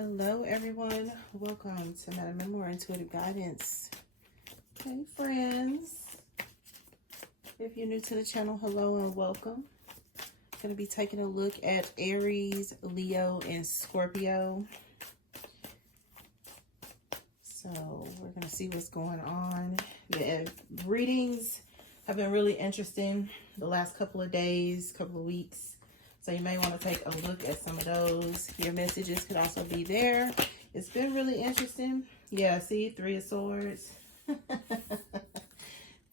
Hello everyone, welcome to MadamMemoir Intuitive Guidance. Hey friends, if you're new to the channel, hello and welcome. I'm going to be taking a look at Aries, Leo, and Scorpio. So we're going to see what's going on. The readings have been really interesting the last couple of days, couple of weeks. So you may want to take a look at some of those. Your messages could also be there. It's been really interesting. Yeah, see, Three of Swords.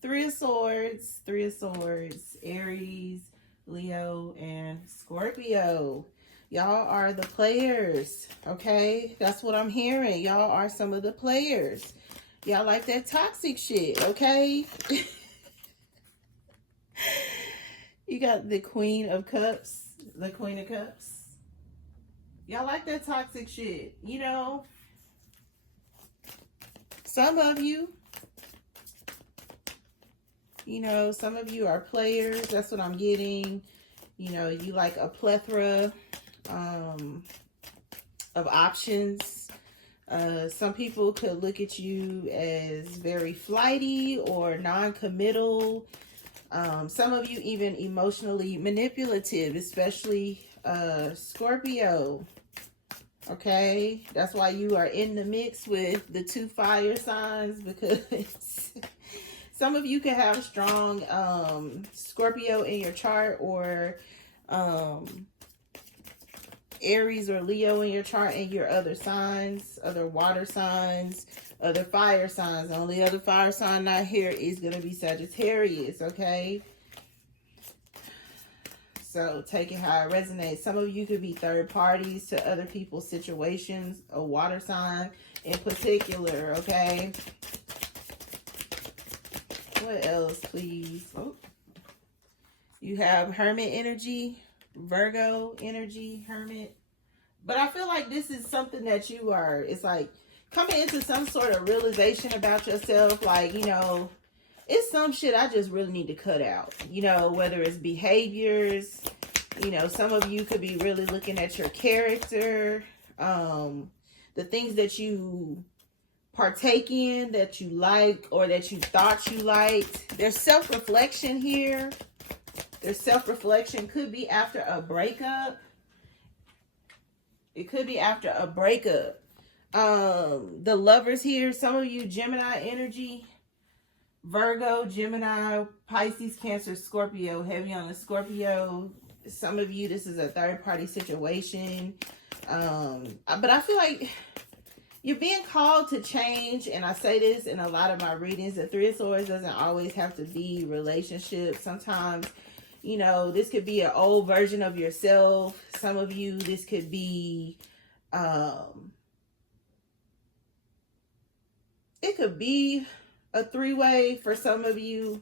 Three of Swords, Three of Swords, Aries, Leo, and Scorpio. Y'all are the players, okay? That's what I'm hearing. Y'all are some of the players. Y'all like that toxic shit, okay? You got the Queen of Cups. The Queen of Cups. Y'all like that toxic shit. You know, some of you some of you are players. That's what I'm getting. You know, you like a plethora of options. Some people could look at you as very flighty or non-committal. Some of you even emotionally manipulative, especially Scorpio. Okay, that's why you are in the mix with the two fire signs, because some of you can have strong Scorpio in your chart, or Aries or Leo in your chart, and your other signs, other water signs, other fire signs. The only other fire sign not here is going to be Sagittarius, okay? So take it how it resonates. Some of you could be third parties to other people's situations, a water sign in particular, okay? What else, please? Oh. You have Hermit energy, Virgo energy, Hermit. But I feel like this is something that you are, it's like coming into some sort of realization about yourself. Like, you know, it's some shit I just really need to cut out. You know, whether it's behaviors, you know, some of you could be really looking at your character, the things that you partake in, that you like, or that you thought you liked. There's self-reflection here. There's self-reflection. Could be after a breakup. It could be after a breakup. The lovers here, some of you Gemini energy, Virgo, Gemini, Pisces, Cancer, Scorpio, heavy on the Scorpio. Some of you, this is a third party situation. But I feel like you're being called to change, and I say this in a lot of my readings. The Three of Swords doesn't always have to be relationships. Sometimes, you know, this could be an old version of yourself. Some of you, this could be, it could be a three-way for some of you,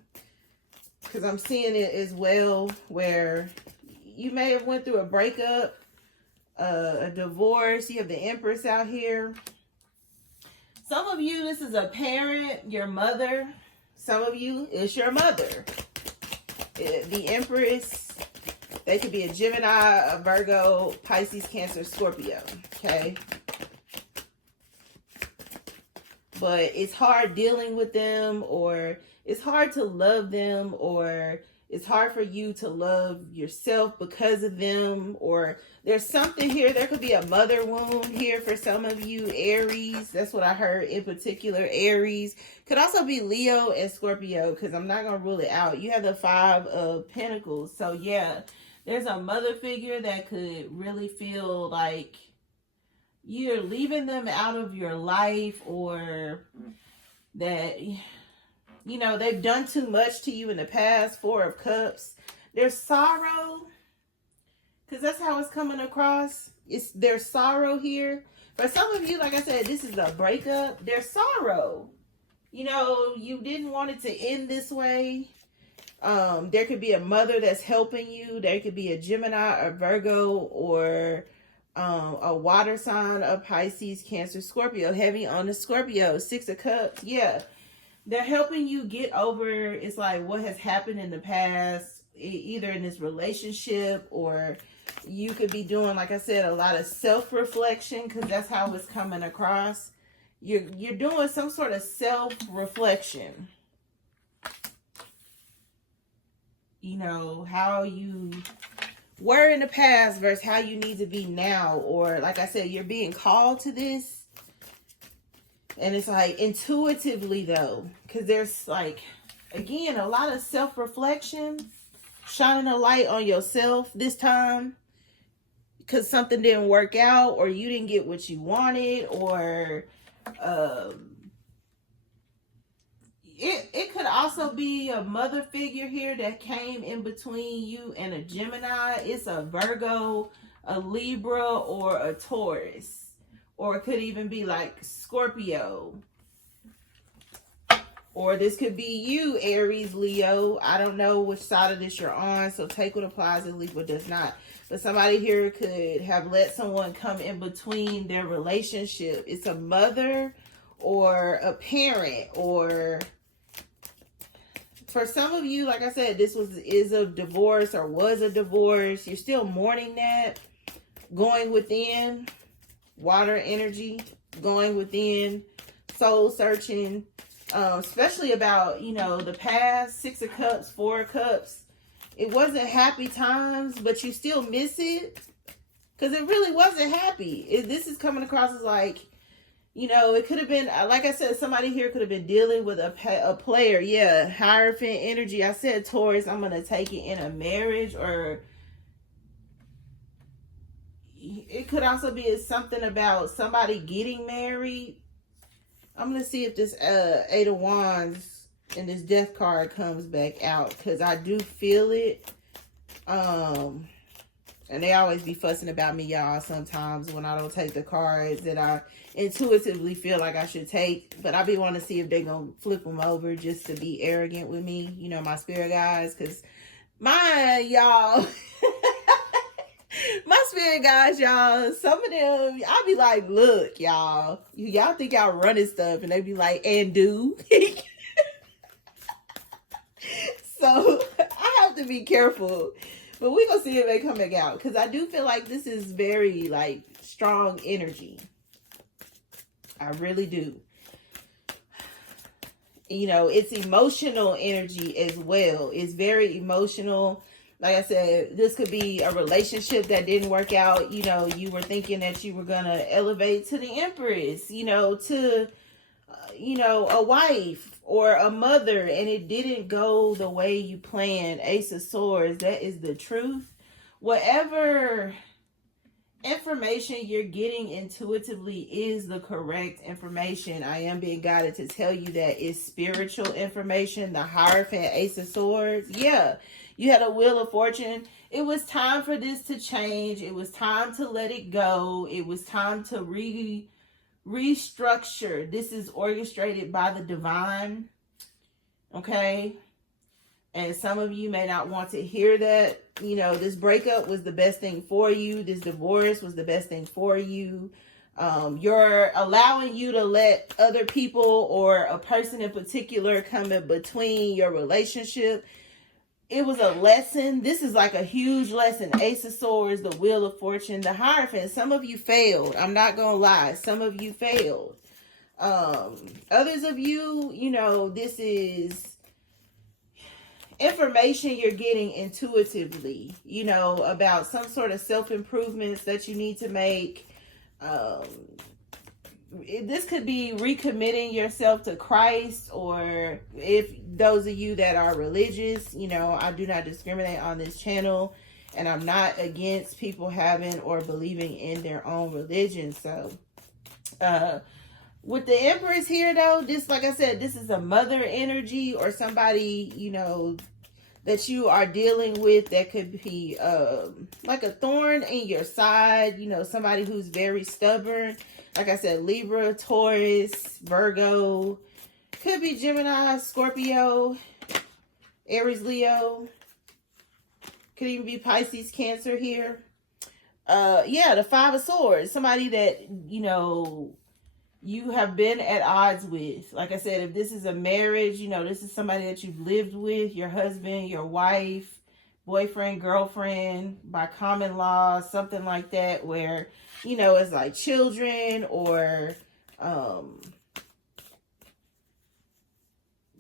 because I'm seeing it as well, where you may have went through a breakup, a divorce. You have the Empress out here. Some of you, this is a parent, your mother. Some of you, it's your mother. The Empress, they could be a Gemini, a Virgo, Pisces, Cancer, Scorpio, okay? But it's hard dealing with them, or it's hard to love them, or it's hard for you to love yourself because of them, or there's something here. There could be a mother wound here for some of you, Aries. That's what I heard in particular, Aries. Could also be Leo and Scorpio, because I'm not going to rule it out. You have the Five of Pentacles. So yeah, there's a mother figure that could really feel like you're leaving them out of your life, or that, you know, they've done too much to you in the past. Four of Cups. There's sorrow, because that's how it's coming across. There's sorrow here. For some of you, like I said, this is a breakup. There's sorrow. You know, you didn't want it to end this way. There could be a mother that's helping you. There could be a Gemini, a Virgo, or a water sign of Pisces, Cancer, Scorpio. Heavy on the Scorpio. Six of Cups. Yeah. They're helping you get over, it's like what has happened in the past, either in this relationship, or you could be doing, like I said, a lot of self-reflection, because that's how it's coming across. You're doing some sort of self-reflection. You know, how you were in the past versus how you need to be now. Or like I said, you're being called to this. And it's like intuitively though, because there's like, again, a lot of self-reflection, shining a light on yourself this time because something didn't work out, or you didn't get what you wanted, or it could also be a mother figure here that came in between you and a Gemini. It's a Virgo, a Libra, or a Taurus. Or it could even be like Scorpio. Or this could be you, Aries, Leo. I don't know which side of this you're on, so take what applies and leave what does not. But somebody here could have let someone come in between their relationship. It's a mother or a parent, or for some of you, like I said, this is a divorce or was a divorce. You're still mourning that. Going within, water energy, going within, soul searching, especially about, you know, the past. 6 of Cups, 4 of Cups. It wasn't happy times, but you still miss it because it really wasn't happy. This is coming across as like, you know, it could have been, like I said, somebody here could have been dealing with a player. Yeah, Hierophant energy. I said Taurus, I'm going to take it in a marriage, or it could also be something about somebody getting married. I'm going to see if this 8 of Wands and this Death card comes back out, because I do feel it. And they always be fussing about me, y'all, sometimes when I don't take the cards that I intuitively feel like I should take. But I be wanting to see if they going to flip them over just to be arrogant with me. You know, my spirit guys, because y'all... my spirit guys, y'all, some of them, I'll be like, look, y'all think y'all running stuff, and they be like, and do. So I have to be careful, but we gonna see if they come back out, because I do feel like this is very like strong energy. I really do. You know, it's emotional energy as well. It's very emotional. Like I said, this could be a relationship that didn't work out. You know, you were thinking that you were going to elevate to the Empress, you know, to, you know, a wife or a mother, and it didn't go the way you planned. Ace of Swords, that is the truth. Whatever information you're getting intuitively is the correct information. I am being guided to tell you that it's spiritual information. The Hierophant, Ace of Swords. Yeah. You had a Wheel of Fortune. It was time for this to change. It was time to let it go. It was time to restructure. This is orchestrated by the divine. Okay? And some of you may not want to hear that. You know, this breakup was the best thing for you. This divorce was the best thing for you. You're allowing you to let other people or a person in particular come in between your relationship. It was a lesson. This is like a huge lesson. Ace of Swords, the Wheel of Fortune, the Hierophant. Some of you failed. I'm not going to lie. Some of you failed. Others of you, you know, this is information you're getting intuitively, you know, about some sort of self-improvements that you need to make. This could be recommitting yourself to Christ, or if those of you that are religious, you know, I do not discriminate on this channel, and I'm not against people having or believing in their own religion. So, with the Empress here though, this, like I said, this is a mother energy, or somebody, you know, that you are dealing with that could be like a thorn in your side, you know, somebody who's very stubborn. Like I said, Libra, Taurus, Virgo, could be Gemini, Scorpio, Aries, Leo, could even be Pisces, Cancer here. Yeah, the 5 of Swords, somebody that, you know, you have been at odds with. Like I said, if this is a marriage, you know, this is somebody that you've lived with, your husband, your wife, boyfriend, girlfriend, by common law, something like that, where, you know, it's like children or,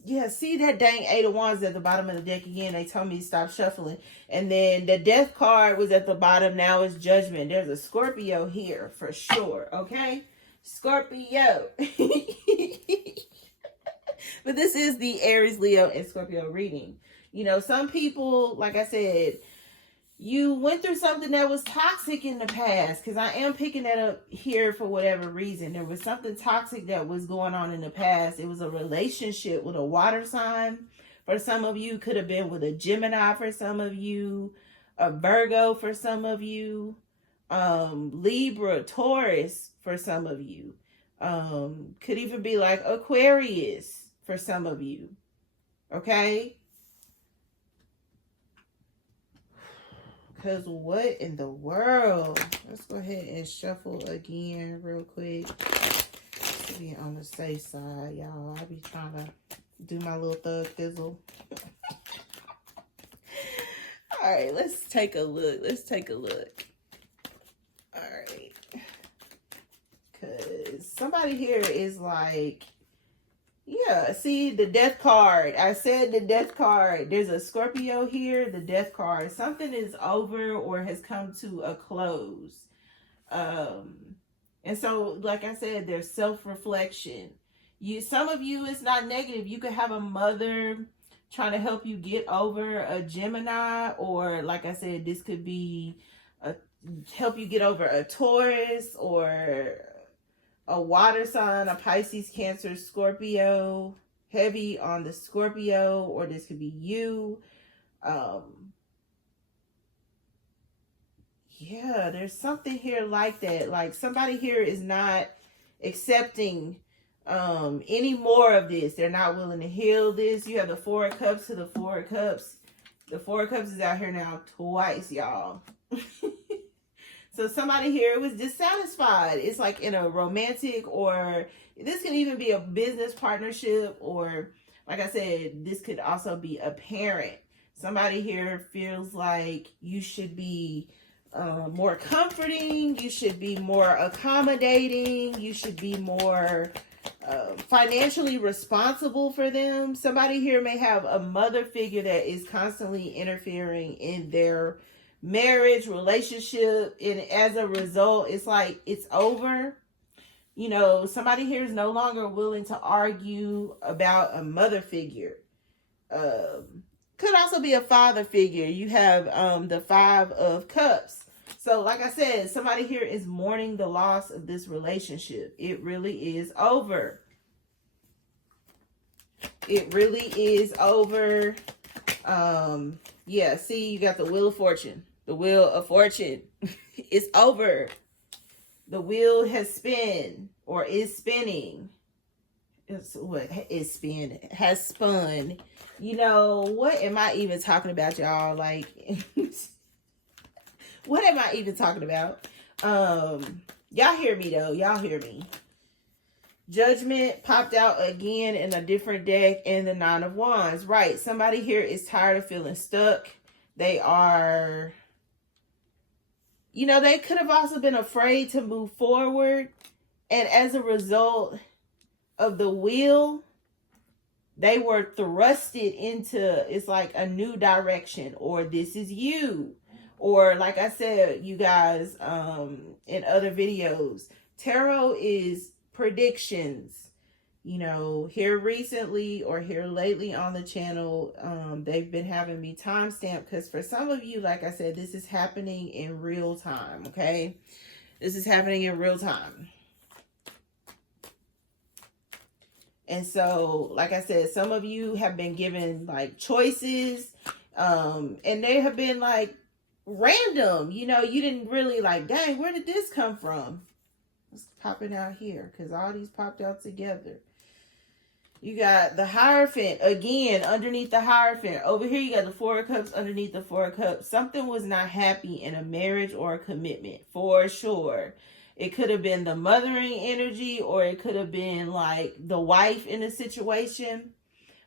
yeah, see that dang 8 of Wands at the bottom of the deck again. They told me to stop shuffling. And then the death card was at the bottom. Now it's judgment. There's a Scorpio here for sure. Okay? Scorpio. But this is the Aries, Leo, and Scorpio reading. You know, some people, like I said, you went through something that was toxic in the past, because I am picking that up here for whatever reason. There was something toxic that was going on in the past. It was a relationship with a water sign. For some of you, could have been with a Gemini for some of you, a Virgo for some of you, Libra, Taurus for some of you. Could even be like Aquarius for some of you. Okay? Because what in the world? Let's go ahead and shuffle again real quick. To be on the safe side, y'all. I be trying to do my little thug thizzle. All right, let's take a look. Let's take a look. All right. Because somebody here is like, yeah, see the death card. I said the death card. There's a Scorpio here, the death card. Something is over or has come to a close. And so, like I said, there's self-reflection. Some of you, it's not negative. You could have a mother trying to help you get over a Gemini, or like I said, this could be help you get over a Taurus or a water sign, a Pisces, Cancer, Scorpio, heavy on the Scorpio, or this could be you. Yeah, there's something here like that. Like somebody here is not accepting any more of this. They're not willing to heal this. You have the Four of Cups to the Four of Cups. The Four of Cups is out here now twice, y'all. So somebody here was dissatisfied. It's like in a romantic, or this can even be a business partnership, or like I said, this could also be a parent. Somebody here feels like you should be more comforting. You should be more accommodating. You should be more financially responsible for them. Somebody here may have a mother figure that is constantly interfering in their marriage, relationship, and as a result, it's like it's over. You know, somebody here is no longer willing to argue about a mother figure. Could also be a father figure. You have the Five of Cups. So like I said, somebody here is mourning the loss of this relationship. It really is over. It really is over. Yeah, see, you got the Wheel of Fortune. The Wheel of Fortune. It's over. The wheel has spun, or is spinning. It's what is spin has spun. You know, what am I even talking about, y'all? Like, what am I even talking about? Y'all hear me though. Y'all hear me. Judgment popped out again in a different deck, and the Nine of Wands. Right. Somebody here is tired of feeling stuck. They are, you know, they could have also been afraid to move forward. And as a result of the wheel, they were thrusted into, it's like a new direction, or this is you. Or like I said, you guys, in other videos, tarot is predictions. You know, here recently or here lately on the channel, they've been having me timestamp, because for some of you, like I said, this is happening in real time, okay? This is happening in real time. And so, like I said, some of you have been given like choices, and they have been like random. You know, you didn't really like, dang, where did this come from? It's popping out here because all these popped out together. You got the Hierophant again underneath the Hierophant. Over here, you got the Four of Cups underneath the Four of Cups. Something was not happy in a marriage or a commitment, for sure. It could have been the mothering energy, or it could have been like the wife in a situation.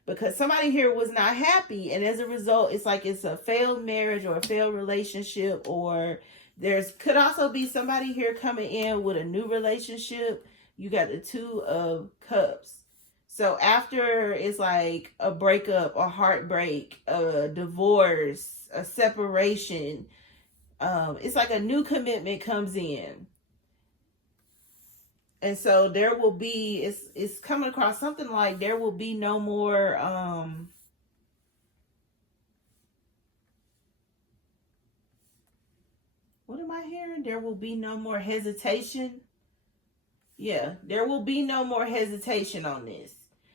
because somebody here was not happy, and as a result, it's like it's a failed marriage or a failed relationship, or there's could also be somebody here coming in with a new relationship. You got the Two of Cups. So after it's like a breakup, a heartbreak, a divorce, a separation, it's like a new commitment comes in. And so there will be, it's coming across something like there will be no more, what am I hearing? There will be no more hesitation. Yeah, there will be no more hesitation on this.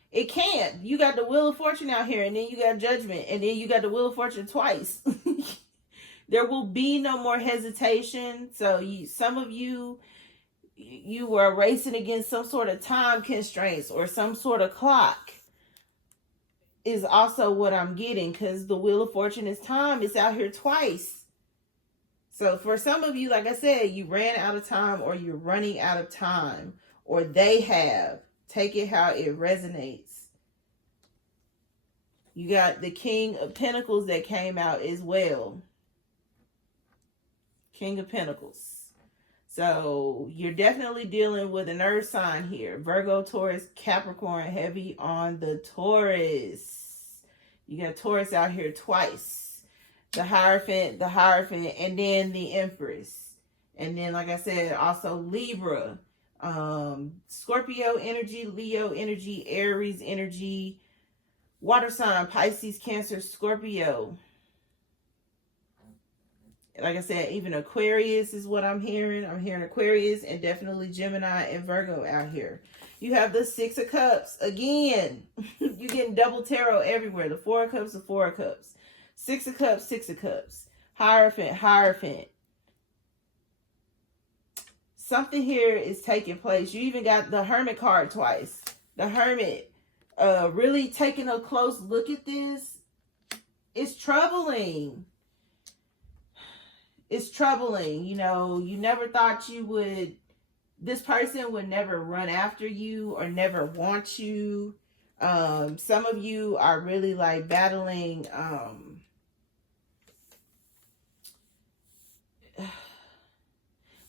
It can't. You got the Wheel of Fortune out here, and then you got Judgment, and then you got the Wheel of Fortune twice. There will be no more hesitation. So some of you were racing against some sort of time constraints or some sort of clock is also what I'm getting, because the Wheel of Fortune is time. It's out here twice. So for some of you, like I said, you ran out of time, or you're running out of time, or they have. Take it how it resonates. You got the King of Pentacles that came out as well. King of Pentacles. So you're definitely dealing with an earth sign here. Virgo, Taurus, Capricorn, heavy on the Taurus. You got Taurus out here twice. The Hierophant, and then the Empress. And then, like I said, also Libra. Scorpio energy, Leo energy, Aries energy, water sign, Pisces, Cancer, Scorpio. Like I said, even Aquarius is what I'm hearing. I'm hearing Aquarius, and definitely Gemini and Virgo out here. You have the Six of Cups. Again, you're getting double tarot everywhere. The Four of Cups, the Four of Cups. Six of Cups, Six of Cups. Hierophant. Something here is taking place. You even got the Hermit card twice. The Hermit. Really taking a close look at this. It's troubling. It's troubling. You know, you never thought this person would never run after you or never want you. Some of you are really like battling,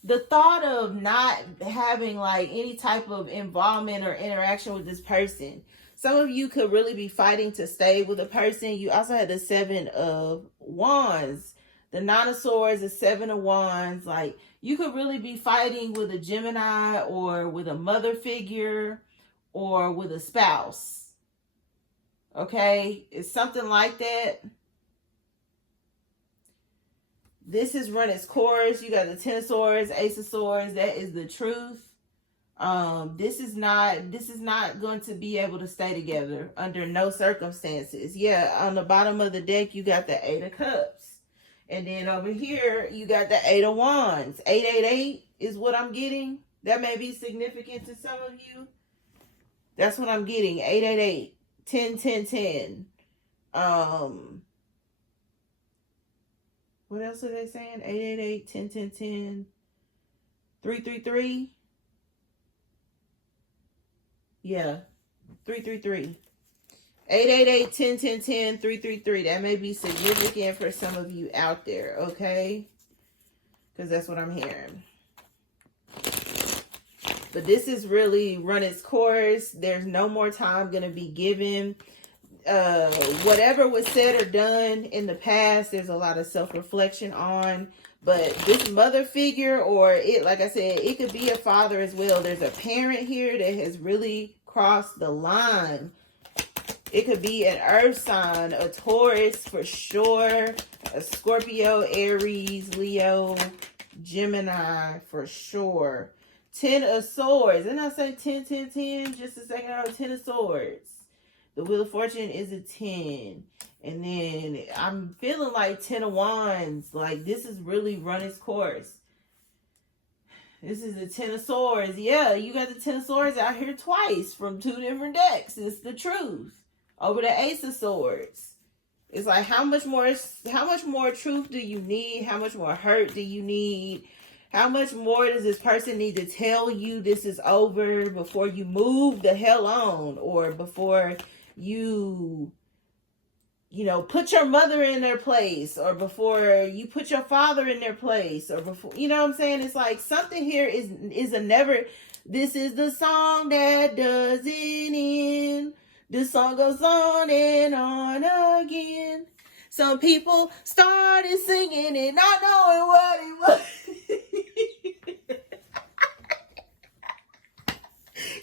the thought of not having like any type of involvement or interaction with this person. Some of you could really be fighting to stay with a person. You also had the Seven of Wands. The Nine of Swords, the Seven of Wands. Like, you could really be fighting with a Gemini, or with a mother figure, or with a spouse. Okay? It's something like that. This has run its course. You got the Ten of Swords, Ace of Swords. That is the truth. This is not going to be able to stay together under no circumstances. Yeah, on the bottom of the deck, you got the Eight of Cups. And then over here, you got the Eight of Wands. 888 is what I'm getting. That may be significant to some of you. That's what I'm getting. 888, 10, 10, 10. What else are they saying? 888, 10, 10, 10. 333. Yeah, 333. 888, 10, 10, 10, 333. That may be significant for some of you out there, okay? Because that's what I'm hearing. But this is really run its course. There's no more time going to be given. Whatever was said or done in the past, there's a lot of self-reflection on. But this mother figure, or it, like I said, it could be a father as well. There's a parent here that has really crossed the line. It could be an earth sign, a Taurus for sure, a Scorpio, Aries, Leo, Gemini for sure. 10 of Swords. Didn't I say 10, 10, 10 just a second ago? 10 of Swords. The Wheel of Fortune is a 10. And then I'm feeling like 10 of Wands. Like, this is really run its course. This is the 10 of Swords. Yeah, you got the 10 of Swords out here twice from two different decks. It's the truth. Over the Ace of Swords. It's like, how much more truth do you need? How much more hurt do you need? How much more does this person need to tell you this is over before you move the hell on? Or before you put your mother in their place, or before you put your father in their place, or before, you know what I'm saying? It's like something here is a never, this is the song that doesn't end. This song goes on and on again. Some people started singing it, not knowing what it was.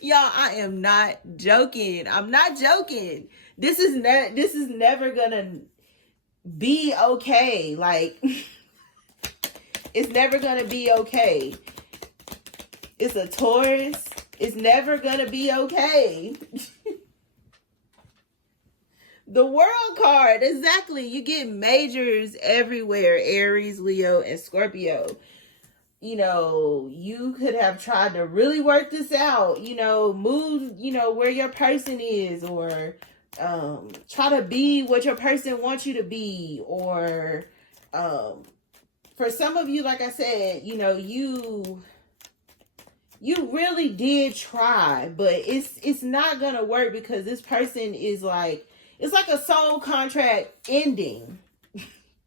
Y'all, I am not joking. I'm not joking. This is never gonna be okay. Like, it's never gonna be okay. It's a Taurus. It's never gonna be okay. The world card, exactly. You get majors everywhere. Aries, Leo, and Scorpio. You could have tried to really work this out, move, where your person is, or try to be what your person wants you to be, or for some of you, like I said, you really did try, but it's not gonna work, because this person is like, it's like a soul contract ending.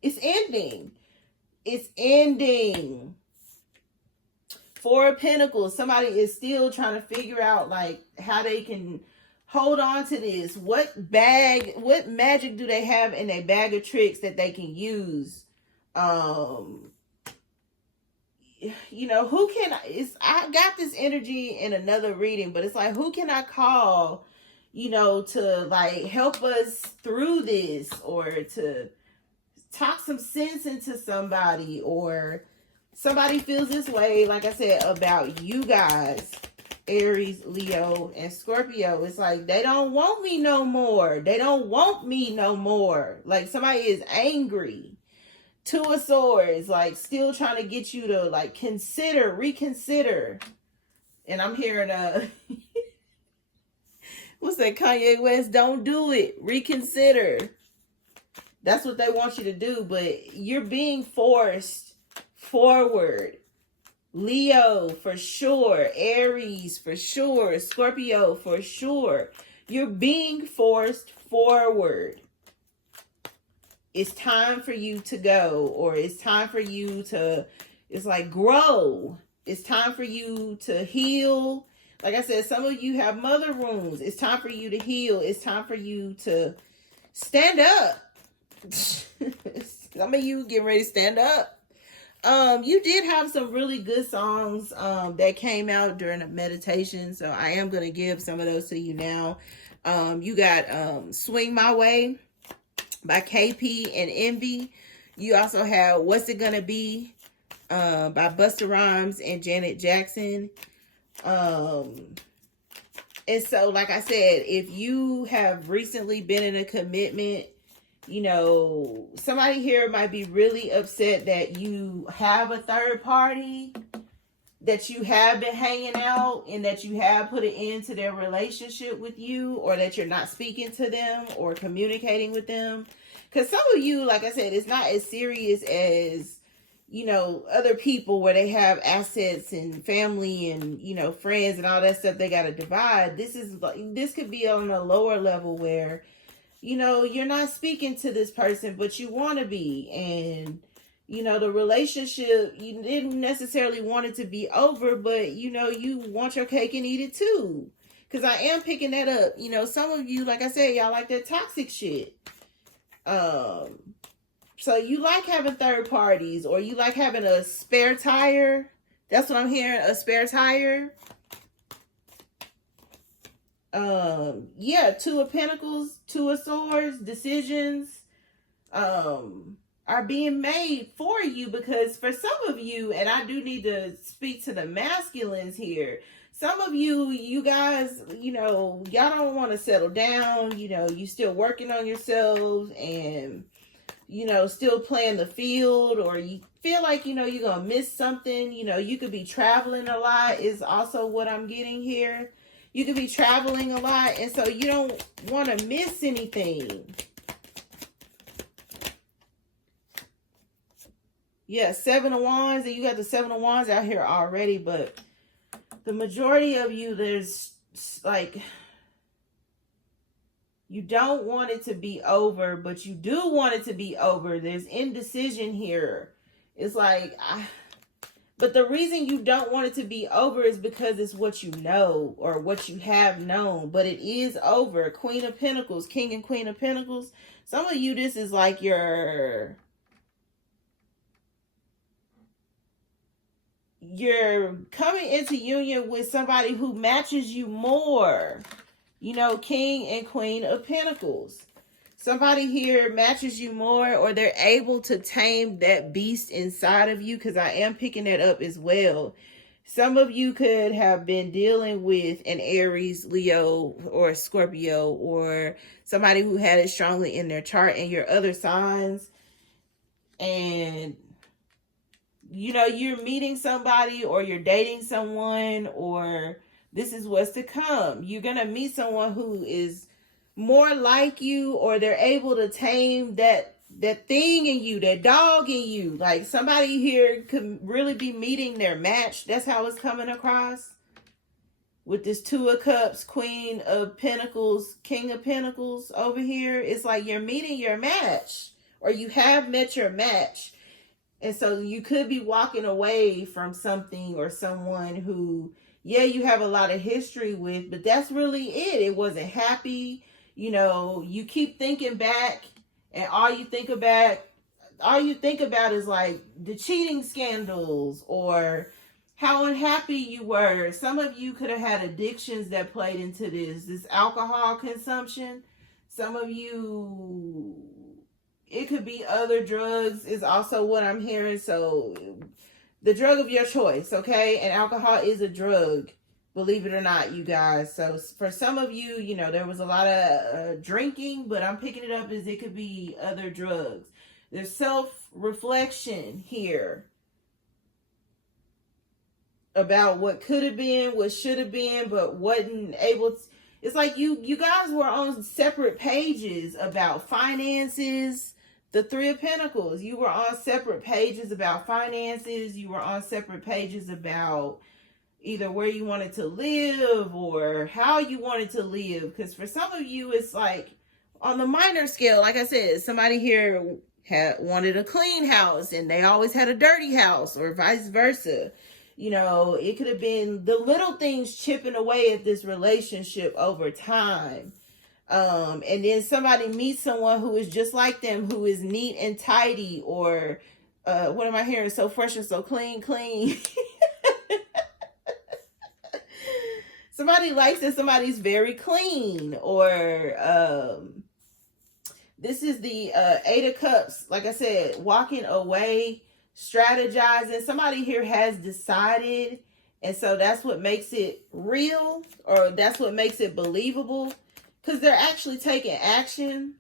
It's ending. It's ending. Four of Pentacles. Somebody is still trying to figure out like how they can hold on to this. What magic do they have in a bag of tricks that they can use? Who can I got this energy in another reading, but it's like, who can I call, to like help us through this, or to talk some sense into somebody, or somebody feels this way, like I said, about you guys, Aries, Leo, and Scorpio. It's like, they don't want me no more. They don't want me no more. Like, somebody is angry. Two of Swords, like, still trying to get you to, like, reconsider. And I'm hearing, what's that, Kanye West? Don't do it. Reconsider. That's what they want you to do, but you're being forced forward. Leo, for sure. Aries, for sure. Scorpio, for sure. You're being forced forward. It's time for you to go, or it's time for you to, it's like, grow. It's time for you to heal. Like I said, some of you have mother wounds. It's time for you to heal. It's time for you to stand up. Some of you get ready to stand up. You did have some really good songs that came out during a meditation, so I am going to give some of those to you now. You got Swing My Way by KP and Envyi. You also have What's It Gonna Be by Busta Rhymes and Janet Jackson. And so, like I said, if you have recently been in a commitment, somebody here might be really upset that you have a third party, that you have been hanging out, and that you have put an end to their relationship with you, or that you're not speaking to them or communicating with them. Because some of you, like I said, it's not as serious as, other people, where they have assets and family and, friends and all that stuff they got to divide. This could be on a lower level where, you're not speaking to this person, but you want to be. And, the relationship, you didn't necessarily want it to be over, but, you want your cake and eat it too. Because I am picking that up. Some of you, like I said, y'all like that toxic shit. So you like having third parties, or you like having a spare tire. That's what I'm hearing, a spare tire. Yeah, Two of Pentacles, Two of Swords, decisions are being made for you, because for some of you, and I do need to speak to the masculines here, some of you guys, y'all don't want to settle down, you still working on yourselves, and still playing the field, or you feel like, you're gonna miss something. You could be traveling a lot is also what I'm getting here. You could be traveling a lot, and so you don't want to miss anything. Yeah, Seven of Wands, and you got the Seven of Wands out here already, but the majority of you, there's like, You don't want it to be over, but you do want it to be over. There's indecision here. It's like, but the reason you don't want it to be over is because it's what you know or what you have known. But it is over. Queen of Pentacles, King and Queen of Pentacles. Some of you, this is like you're coming into union with somebody who matches you more. You know, King and Queen of Pentacles. Somebody here matches you more, or they're able to tame that beast inside of you, because I am picking that up as well. Some of you could have been dealing with an Aries, Leo, or Scorpio, or somebody who had it strongly in their chart and your other signs. And, you know, you're meeting somebody or you're dating someone, or this is what's to come. You're going to meet someone who is more like you, or they're able to tame that thing in you, that dog in you. Like somebody here could really be meeting their match. That's how it's coming across. With this Two of Cups, Queen of Pentacles, King of Pentacles over here. It's like you're meeting your match, or you have met your match. And so you could be walking away from something or someone who, yeah, you have a lot of history with, but that's really it. It wasn't happy. You know, you keep thinking back, and all you think about is like the cheating scandals or how unhappy you were. Some of you could have had addictions that played into this alcohol consumption. Some of you, it could be other drugs is also what I'm hearing. So the drug of your choice, okay? And alcohol is a drug. Believe it or not, you guys. So for some of you, you know, there was a lot of drinking, but I'm picking it up as it could be other drugs. There's self-reflection here about what could have been, what should have been, but wasn't able to. It's like you guys were on separate pages about finances. The Three of Pentacles, you were on separate pages about finances. You were on separate pages about either where you wanted to live or how you wanted to live. Because for some of you, it's like on the minor scale, like I said, somebody here wanted a clean house and they always had a dirty house, or vice versa. You know, it could have been the little things chipping away at this relationship over time. And then somebody meets someone who is just like them, who is neat and tidy, or what am I hearing? So fresh and so clean. Somebody likes that somebody's very clean, or this is the Eight of Cups. Like I said, walking away, strategizing. Somebody here has decided, and so that's what makes it real, or that's what makes it believable, because they're actually taking action.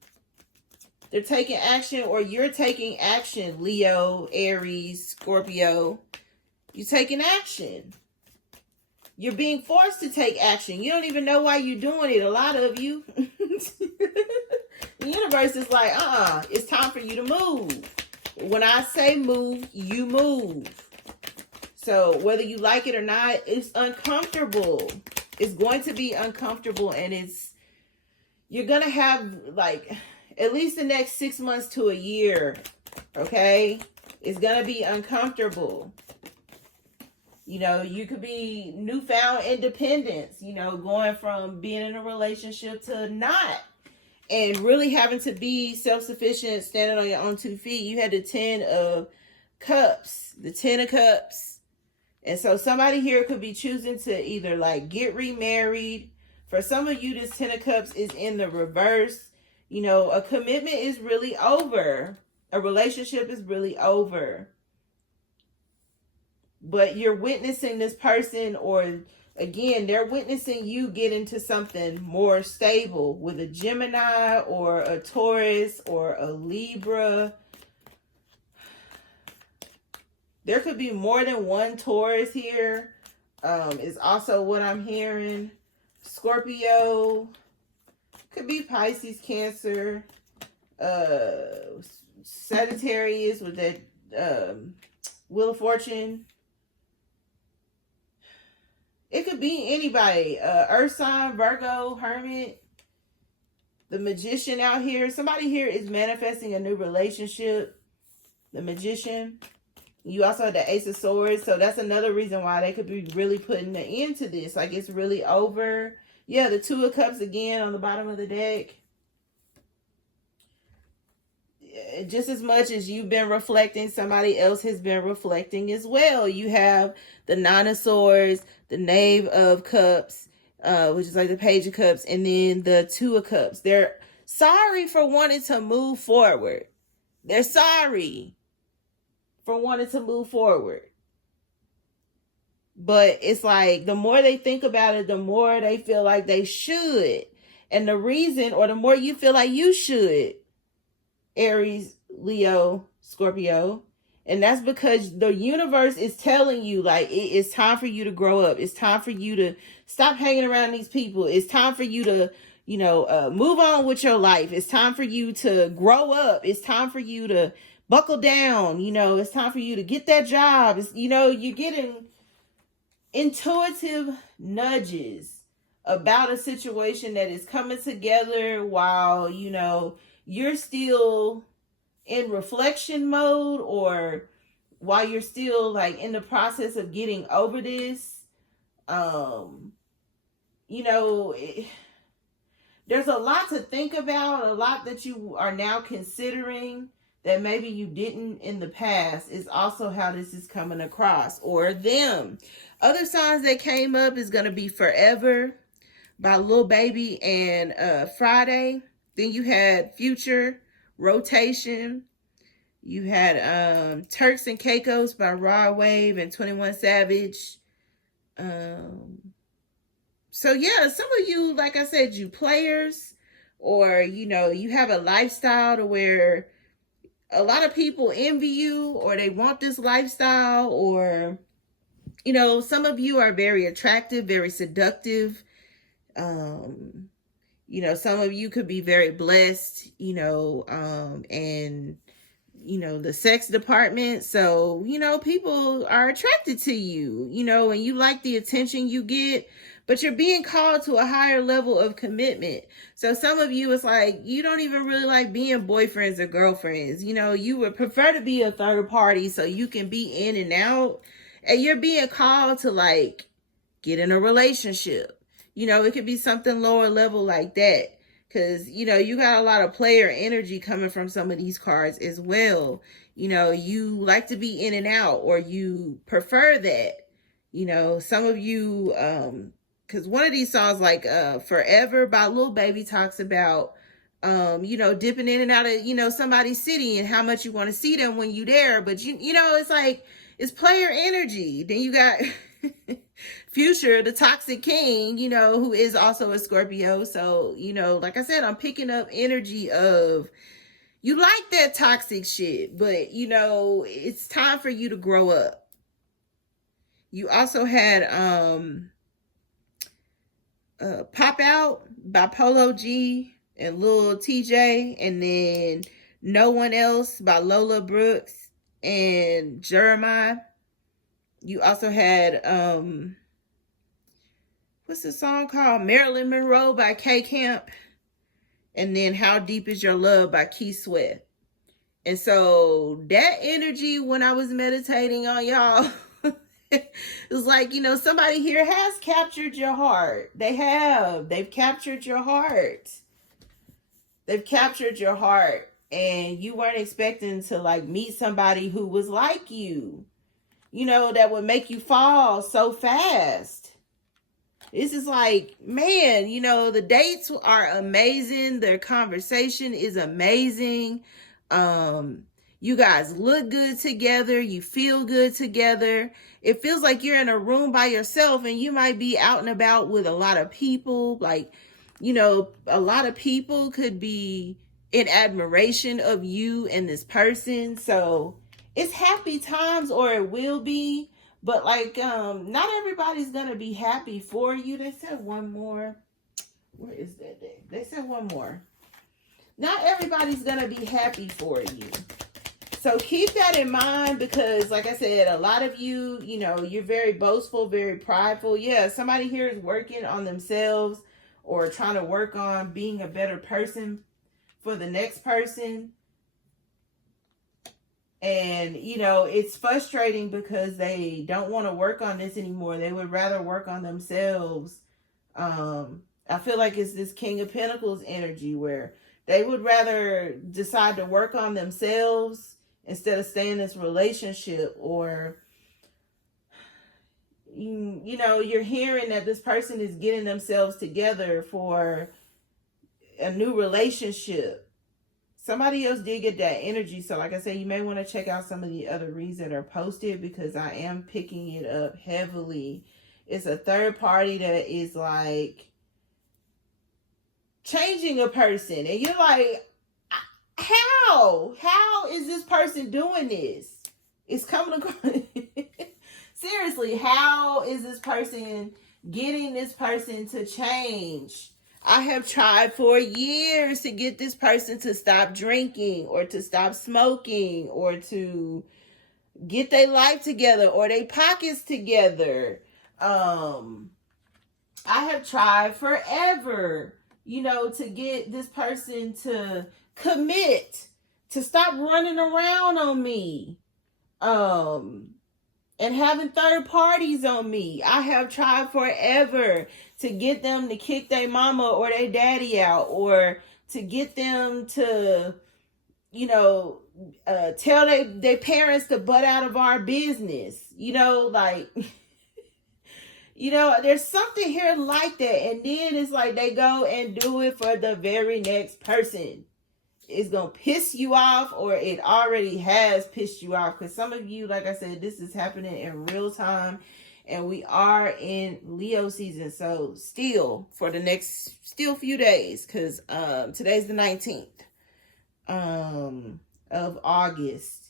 They're taking action, or you're taking action, Leo, Aries, Scorpio. You're taking action. You're being forced to take action. You don't even know why you're doing it. A lot of you. The universe is like, it's time for you to move. When I say move, you move. So whether you like it or not, it's uncomfortable. It's going to be uncomfortable, and you're going to have like at least the next 6 months to a year. Okay. It's going to be uncomfortable. You know, you could be newfound independence, you know, going from being in a relationship to not, and really having to be self-sufficient, standing on your own 2 feet. You had the 10 of Cups, And so somebody here could be choosing to either like get remarried. For some of you, this 10 of Cups is in the reverse. You know, a commitment is really over. A relationship is really over. But you're witnessing this person, or again, they're witnessing you get into something more stable with a Gemini or a Taurus or a Libra. There could be more than one Taurus here. Is also what I'm hearing. Scorpio. Could be Pisces, Cancer. Sagittarius with that Wheel of Fortune. It could be anybody. Earth sign, Virgo, Hermit. The Magician out here. Somebody here is manifesting a new relationship. The Magician. You also had the Ace of Swords. So that's another reason why they could be really putting an end to this. Like it's really over. Yeah, the Two of Cups again on the bottom of the deck. Just as much as you've been reflecting, somebody else has been reflecting as well. You have the Nine of Swords, the Knave of Cups, which is like the Page of Cups, and then the Two of Cups. They're sorry for wanting to move forward. They're sorry for wanting to move forward. But it's like the more they think about it, the more they feel like they should. And the reason, or the more you feel like you should, Aries, Leo, Scorpio. And that's because the universe is telling you, like, it's time for you to grow up. It's time for you to stop hanging around these people. It's time for you to, move on with your life. It's time for you to grow up. It's time for you to buckle down. It's time for you to get that job. It's, you're getting intuitive nudges about a situation that is coming together while, you're still in reflection mode, or while you're still like in the process of getting over this. There's a lot to think about, a lot that you are now considering that maybe you didn't in the past, is also how this is coming across, or them. Other signs that came up is going to be Forever by Lil Baby and Fridayy. Then you had Future, Rotation. You had Turks and Caicos by Raw Wave and 21 Savage. So yeah, some of you, like I said, you players, or, you have a lifestyle to where a lot of people envy you, or they want this lifestyle, or, some of you are very attractive, very seductive. Some of you could be very blessed, and, the sex department. So, people are attracted to you, and you like the attention you get, but you're being called to a higher level of commitment. So some of you, it's like, you don't even really like being boyfriends or girlfriends. You would prefer to be a third party so you can be in and out, and you're being called to like get in a relationship. It could be something lower level like that. Because, you got a lot of player energy coming from some of these cards as well. You like to be in and out, or you prefer that. Some of you, because one of these songs, like Forever by Lil Baby, talks about, dipping in and out of, somebody's city and how much you want to see them when you there. But, it's like, it's player energy. Then you got Future, the Toxic King, who is also a Scorpio. So, like I said, I'm picking up energy of, you like that toxic shit, but, it's time for you to grow up. You also had Pop Out by Polo G and Lil Tjay, and then No One Else by Lola, Brooke, and Jeremih. You also had what's the song called? Marilyn Monroe by K Camp. And then How Deep Is Your Love by Key Sweat. And so that energy, when I was meditating on y'all, it was like, somebody here has captured your heart. They have. They've captured your heart. They've captured your heart. And you weren't expecting to like meet somebody who was like you, that would make you fall so fast. This is like, man, the dates are amazing. Their conversation is amazing. You guys look good together. You feel good together. It feels like you're in a room by yourself, and you might be out and about with a lot of people. Like, a lot of people could be in admiration of you and this person. So it's happy times, or it will be. But like, not everybody's going to be happy for you. They said one more. Where is that day? They said one more. Not everybody's going to be happy for you. So keep that in mind, because like I said, a lot of you, you're very boastful, very prideful. Yeah, somebody here is working on themselves, or trying to work on being a better person for the next person. And, you know, it's frustrating because they don't want to work on this anymore. They would rather work on themselves. I feel like it's this King of Pentacles energy where they would rather decide to work on themselves instead of stay in this relationship. Or, you know, you're hearing that this person is getting themselves together for a new relationship. Somebody else did get that energy. So like I said, you may want to check out some of the other reads that are posted, because I am picking it up heavily. It's a third party that is like changing a person. And you're like, how is this person doing this? It's coming across. Seriously, how is this person getting this person to change? I have tried for years to get this person to stop drinking or to stop smoking or to get their life together or their pockets together. I have tried forever, you know, to get this person to commit, to stop running around on me, and having third parties on me. I have tried forever to get them to kick their mama or their daddy out, or to get them to, you know, tell their parents to butt out of our business. You know, like, you know, there's something here like that. And then it's like they go and do it for the very next person. It's going to piss you off, or it already has pissed you off. Because some of you, like I said, this is happening in real time. And we are in Leo season. So still for the next few days. Because today's the 19th of August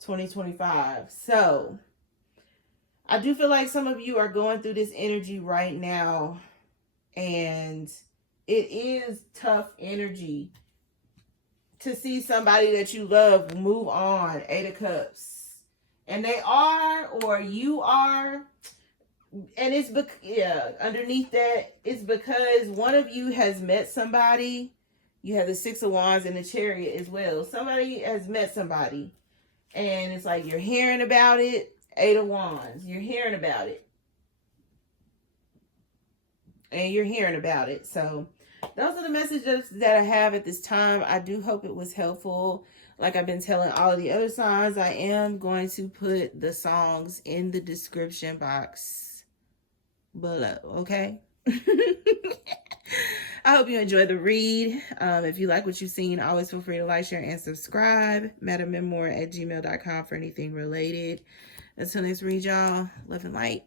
2025. So I do feel like some of you are going through this energy right now. And it is tough energy to see somebody that you love move on. 8 of Cups. And they are, or you are. And it's, underneath that, it's because one of you has met somebody. You have the 6 of Wands and the Chariot as well. Somebody has met somebody. And it's like you're hearing about it. 8 of Wands. You're hearing about it. And you're hearing about it. So those are the messages that I have at this time. I do hope it was helpful. Like I've been telling all of the other signs, I am going to put the songs in the description box below, okay? I hope you enjoyed the read. If you like what you've seen, always feel free to like, share, and subscribe. MadamMemoir@gmail.com for anything related. Until next read, y'all. Love and light.